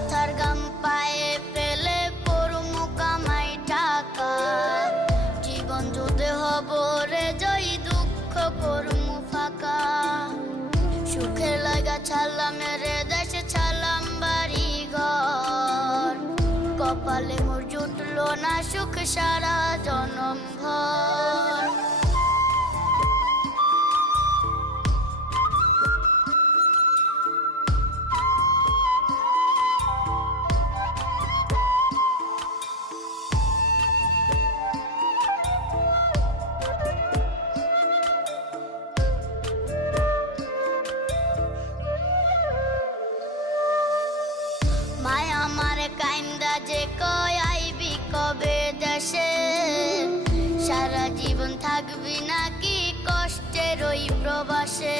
মাথার গাম পায়ে ফেলে পড়মু কামাই টাকা, জীবন যুদ্ধে হব রে জয়ী, দুঃখ করমু ফাঁকা। সুখের লাগা ছাড়লাম রে দেশে, ছাড়লাম বাড়ি ঘর, কপালে মোর জুটলো না সুখ সারা জনম ভর। মায় আমার কাইন্দা যে কয় আইবি কবে দেশে, সারা জীবন থাকবি নাকি কষ্টের ওই প্রবাসে।